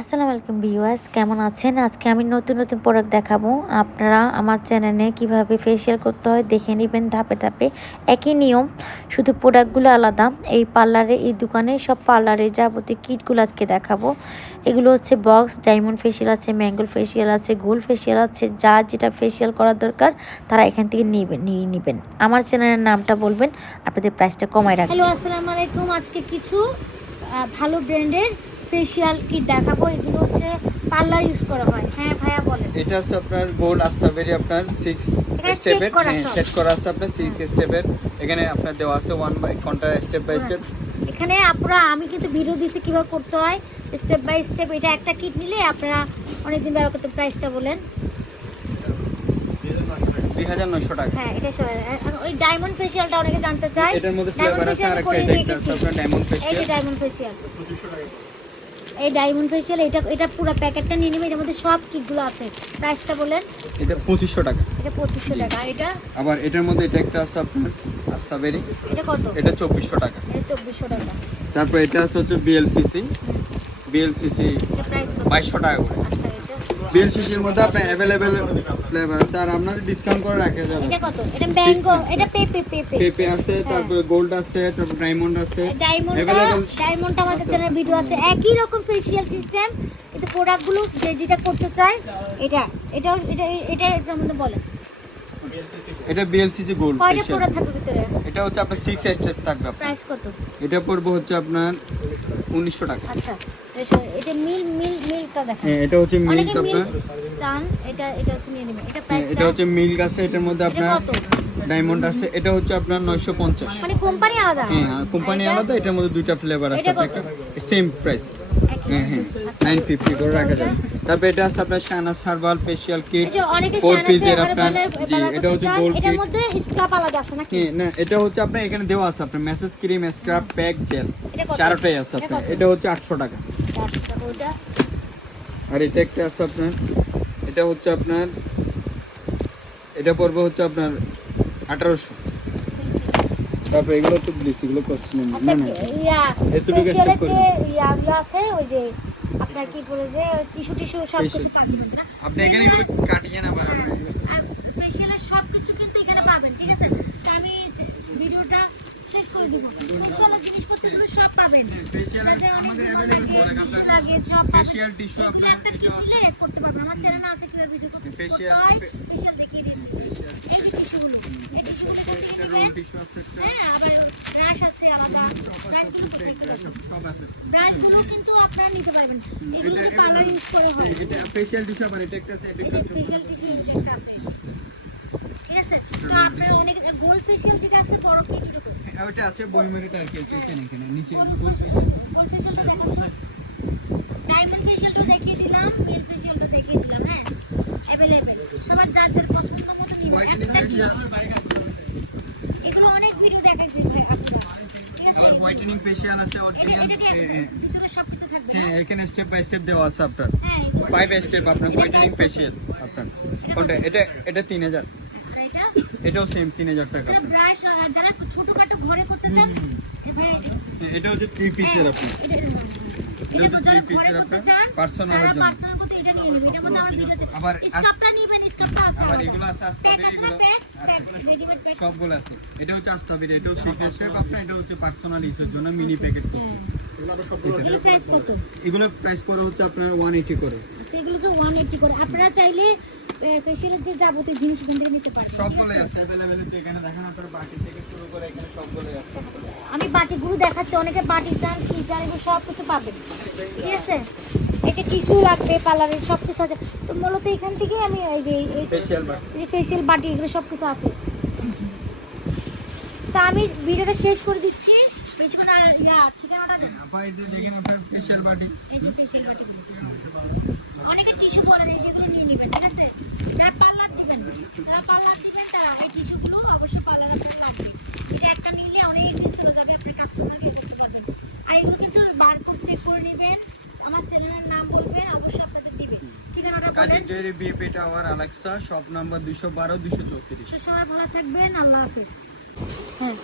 আসসালামু আলাইকুম ভিউয়ার্স, কেমন আছেন? আজকে আমি নতুন নতুন প্রোডাক্ট দেখাবো। আপনারা আমার চ্যানেলে কীভাবে ফেসিয়াল করতে হয় দেখে নেবেন ধাপে ধাপে। একই নিয়ম, শুধু প্রোডাক্টগুলো আলাদা। এই পার্লারে এই দোকানে সব পার্লারে যাবতীয় কিটগুলো আজকে দেখাবো। এগুলো হচ্ছে বক্স ডায়মন্ড ফেসিয়াল আছে ম্যাঙ্গল ফেসিয়াল আছে গোল্ড ফেসিয়াল আছে, যা যেটা ফেসিয়াল করার দরকার, তারা এখান থেকে নেবেন নিয়ে নেবেন। আমার চ্যানেলের নামটা বলবেন, আপনাদের প্রাইসটা কমায় রাখবেন। হ্যালো আসসালামু আলাইকুম। আজকে কিছু ভালো ব্র্যান্ডের ফেসিয়াল কিট দেখাবো? এগুলো হচ্ছে পার্লার ইউজ করা হয়। হ্যাঁ ভাইয়া বলেন। এটা হচ্ছে আপনার গোল্ড স্ট্রবেরি আপনার সিক্স এখানে স্টেপের। সেট করা আছে। আপনার সিক্স স্টেপের এখানে আপনার দেওয়া আছে ওয়ান বাই কন্টার স্টেপ বাই স্টেপ এখানে আপনারা আমি কিন্তু ভিডিও দিয়েছি কীভাবে করতে হয়। স্টেপ বাই স্টেপ এটা একটা কিট নিলে আপনারা অনেকদিন ব্যবহার করতে প্রাইসটা বলেন। দুই হাজার নয়শো টাকা। হ্যাঁ এটা ওই ডায়মন্ড ফেসিয়ালটা অনেকে জানতে চায়। এটার মধ্যে ফ্লেভার আছে আর একটা ডায়মন্ড এই যে ফেশিয়াল ডায়মন্ড ফেসিয়াল এই ডায়মন্ড ফেশিয়াল এটা এটা পুরো প্যাকেটটা নিয়ে নেবে এর মধ্যে সব কিটগুলো আছে। প্রাইসটা বলেন। এটা পঁচিশশো টাকা। এটা পঁচিশশো টাকা এটা? আবার এটার মধ্যে এটা একটা আছে আপনার বেরি। এটা কত? এটা চব্বিশশো টাকা। এটা চব্বিশশো টাকা। তারপর এটা আছে হচ্ছে বিএলসিসি বিএলসিসি বাইশশো টাকা করে। মধ্যে আপনার অ্যাভেলেবেল ফ্লেভার আছে আর আপনাদের ডিসকাউন্ট করে রাখা যাবে এটা কত? এটা ম্যাঙ্গো এটা পেপে পেপে পেপে আছে তারপর গোল্ড আছে তারপর ডায়মন্ড আছে। ডায়মন্ড ডায়মন্ড ডায়মন্ডটা আমাদের চ্যানেল ভিডিও আছে। একই রকম ফেসিয়াল সিস্টেম কিন্তু প্রোডাক্টগুলো যে যেটা করতে চায় এটা এটা এটা এটা বলে এটা বিএলসিসি গোল্ড এটা হচ্ছে আপনার সিক্স স্টেপ থাকবে প্রাইস কত? এটা পড়বে হচ্ছে আপনার উনিশশো টাকা। আচ্ছা এটা- মিল মিল মিলটা দেখা হ্যাঁ এটা হচ্ছে মিল্ক মিল আপনার। চান এটা এটা হচ্ছে নিয়ে নেবেন। এটা হ্যাঁ, প্রাইস এটা হচ্ছে মিল্ক আছে এটার মধ্যে আপনার ডায়মন্ড আছে এটা হচ্ছে আপনার নয়শো পঞ্চাশ। মানে কোম্পানি আলাদা? হ্যাঁ কোম্পানি আলাদা এটার মধ্যে দুইটা ফ্লেভার আছে? আপনার সেম প্রাইস হ্যাঁ হ্যাঁ আচ্ছা। নাইন ফিফটি করে রাখা যাবে। তারপর এটা আছে আপনার ফেশিয়াল কিট ফোর পিসের আপনার জি এটা হচ্ছে গোল্ড এটার কিট মধ্যে স্কাপ আলাদা আছে নাকি? হ্যাঁ, না এটা হচ্ছে আপনার এখানে দেওয়া আছে আপনার massage cream scrub pack gel চারটাই আছে আপনার। এটা হচ্ছে আটশো টাকা। আচ্ছা, আর এটা একটা আছে আপনার এটা হচ্ছে আপনার এটা পড়বে হচ্ছে আপনার আঠারোশো। তারপর এগুলো তো ব্লিস এগুলো কষ্ট নেই আচ্ছা না না। এতটুকু ফেসিয়ালের করি। ইয়াগুলো আছে ওই যে আপনার কি বলে যে টিস্যু টিস্যু সব কিছু পাবেন না? আপনি এখানে এগুলো কাটিয়ে না বানানো। আর সব কিছু কিন্তু এখানে পাবেন ঠিক আছে তা আমি ভিডিওটা শেষ করে দিব জিনিসপত্রগুলো সব পাবেন আমাদের আপনার- লাগে সব ফেশিয়াল টিস্যু আপনি আপনার করতে পারবেন। আমার চ্যানেলে আছে কীভাবে ভিডিও করতে Facial- করতে দেখিয়ে দিয়েছি এই টিস্যুগুলো এই এটা দেখে রোল টিস্যু আছে হ্যাঁ আবার ব্রাশ আছে আলাদা। সব- আছে। ব্রাশগুলো কিন্তু আপনারা নিতে পারবেন। এগুলো তো ইউজ করে হয় এটা ফেশিয়াল টিস্যু আবার এটা একটা আছে এটা এই যে একটা ফেশিয়াল টিস্যু ইনজেক্ট আছে। ঠিক আছে? তো আপনারা অনেক গোল ফেশিয়াল যেটা আছে বড় কি এটুকু হ্যাঁ, ওটা আছে বইমেরিট আর কি এখানে এখানে নিচে গোল ফেশিয়ালটা দেখাবো। ডায়মন্ড ফেশিয়ালটা দেখিয়ে দিলাম ফেশিয়ালটা দেখিয়ে দিলাম হ্যাঁ? অ্যাভেলেবেল সবার যার যার পছন্দ মতো একটা কি এগুলো অনেক ভিডিও দেখাইছি আর হোয়াইটেনিং ফেশিয়াল আছে অরিজিনাল থাকবে। হ্যাঁ এখানে স্টেপ বাই স্টেপ দেওয়া আছে আপনার। হ্যাঁ ফাইভ স্টেপ আপনার হোয়াইটেনিং ফেশিয়াল আপনার। কোনটা? এটা এটা তিন হাজার। আর এটা? এটাও সেম তিন হাজার টাকা। ব্রাশ যারা ছোটখাটো ঘরে করতে চান এটা- হ্যাঁ, হচ্ছে থ্রি পিসের আপনার এটা এটা। এটা হচ্ছে এটা থ্রি পিসের আপনার জন্য এটা video আবার আস- স্কার্ফটা নিবেন, স্কার্ফটা আছে আবার এগুলো আছে এগুলো। সবগুলো আছে। এটা হচ্ছে আস্তা বেরি এটাও সিক্স স্টেপ আপনার এটা হচ্ছে পার্সোনাল ইউজের জন্য মিনি প্যাকেট করছি? এগুলো প্রাইস পড়ে হচ্ছে আপনার ওয়ান এইটি করে। সেগুলো যে 180 করে। আপনারা চাইলে ফেসিয়ালের যে যাবতীয় জিনিস এখান থেকে নিতে সবগুলোই আছে অ্যাভেলেবেল এখানে দেখেন আপনার বাটি থেকে শুরু করে এখানে সবগুলোই আছে। আমি বাটিগুলো দেখাচ্ছি অনেকে বাটি চান কি চান এগুলো সব কিছু পাবেন। ঠিক আছে? এটা টিস্যু লাগবে পার্লারের সব কিছু আছে। তো মূলত এখান থেকে আমি এই যে এই ফেশিয়াল বাটি। ফেসিয়াল বাটি এগুলো সব কিছু আছে। তা আমি ভিডিওটা শেষ করে দিচ্ছি। বেশি করে আর ইয়া ঠিকানাটা দেন আপা এটা দেখেন আপনার ফেশিয়াল বাটি। এই যে বাটি। অনেকে টিস্যু এই যেগুলো নিয়ে নেবেন ঠিক আছে? যারা পার্লার দিবেন যারা পার্লার দিবেন তারা এই টিস্যুগুলো অবশ্যই পার্লার আপনার লাগবে। এটা একটা নিলে অনেক দিন চলে যাবে আপনার কাস্টমারকে যাবেন। আর এগুলো কিন্তু বারকোড চেক করে নেবেন আমার চ্যানেলের নাম বলবেন অবশ্যই আপনাদের দিবে ঠিকানাটা কাজী বলেন dairy BAP tower Alexa shop number দুশো বারো দুশো চৌত্রিশ। সবাই ভালো থাকবেন আল্লাহ হাফেজ। হ্যাঁ।